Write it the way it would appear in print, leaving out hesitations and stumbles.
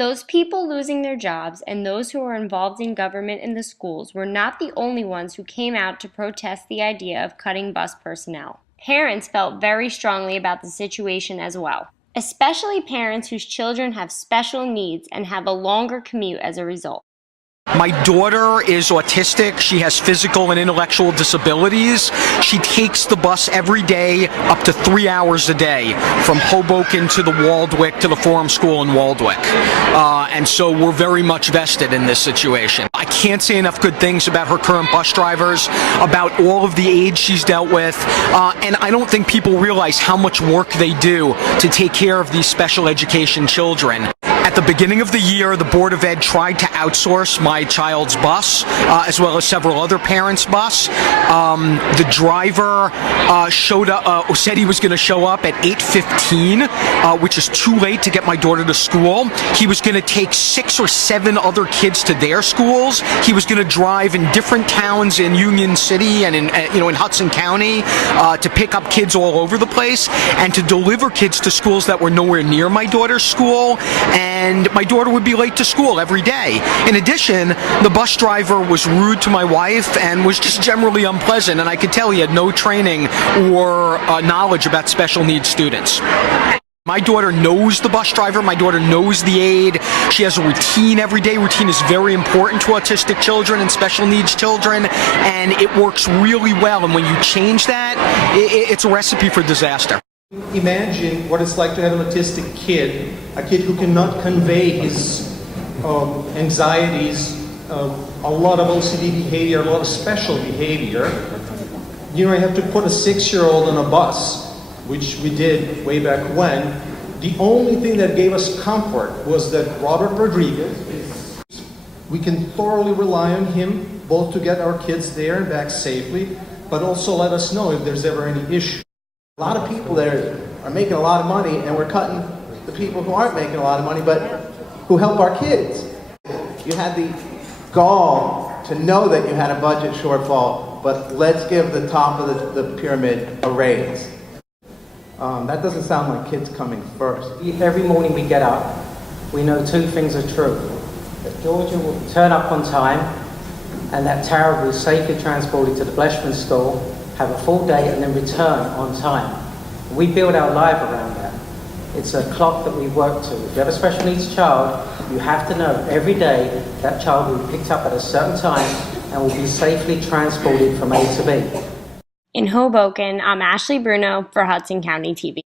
Those people losing their jobs and those who are involved in government and the schools were not the only ones who came out to protest the idea of cutting bus personnel. Parents felt very strongly about the situation as well, especially parents whose children have special needs and have a longer commute as a result. My daughter is autistic. She has physical and intellectual disabilities. She takes the bus every day up to 3 hours a day from Hoboken to the Waldwick to the Forum School in Waldwick. And so we're very much vested in this situation. I can't say enough good things about her current bus drivers, about all of the aid she's dealt with, and I don't think people realize how much work they do to take care of these special education children. At the beginning of the year, the Board of Ed tried to outsource my child's bus, as well as several other parents' bus. The driver said he was going to show up at 8:15, which is too late to get my daughter to school. He was going to take 6 or 7 other kids to their schools. He was going to drive in different towns in Union City and in Hudson County to pick up kids all over the place and to deliver kids to schools that were nowhere near my daughter's school. And my daughter would be late to school every day. In addition, the bus driver was rude to my wife and was just generally unpleasant, and I could tell he had no training or knowledge about special needs students. My daughter knows the bus driver. My daughter knows the aide. She has a routine every day. Routine is very important to autistic children and special needs children, and it works really well. And when you change that, it's a recipe for disaster. Imagine what it's like to have an autistic kid, a kid who cannot convey his anxieties, a lot of OCD behavior, a lot of special behavior. You have to put a 6-year-old on a bus, which we did way back when. The only thing that gave us comfort was that Robert Rodriguez, we can thoroughly rely on him, both to get our kids there and back safely, but also let us know if there's ever any issue. A lot of people there are making a lot of money, and we're cutting the people who aren't making a lot of money, but who help our kids. You had the gall to know that you had a budget shortfall, but let's give the top of the pyramid a raise. That doesn't sound like kids coming first. Every morning we get up, we know 2 things are true. That Georgia will turn up on time, and that Tara will be safely transported to the Bleshman store, have a full day, and then return on time. We build our life around that. It's a clock that we work to. If you have a special needs child, you have to know every day that child will be picked up at a certain time and will be safely transported from A to B. In Hoboken, I'm Ashley Bruno for Hudson County TV.